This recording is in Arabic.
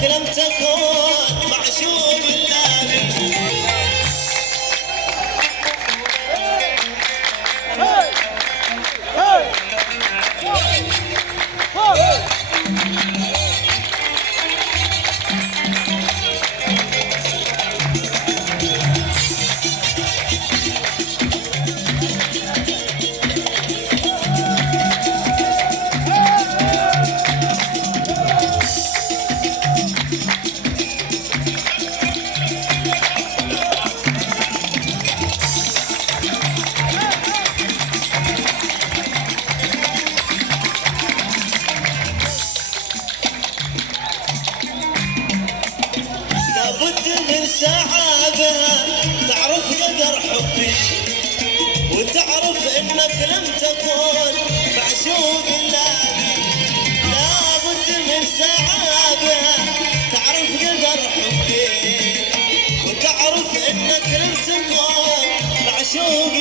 انك لم تكن معشوق النبي. لابد من سعادة تعرف قدر حبي، وتعرف انك لم تكن معشوق النبي. لابد من سعادة تعرف قدر حبي، وتعرف انك لم تكن معشوق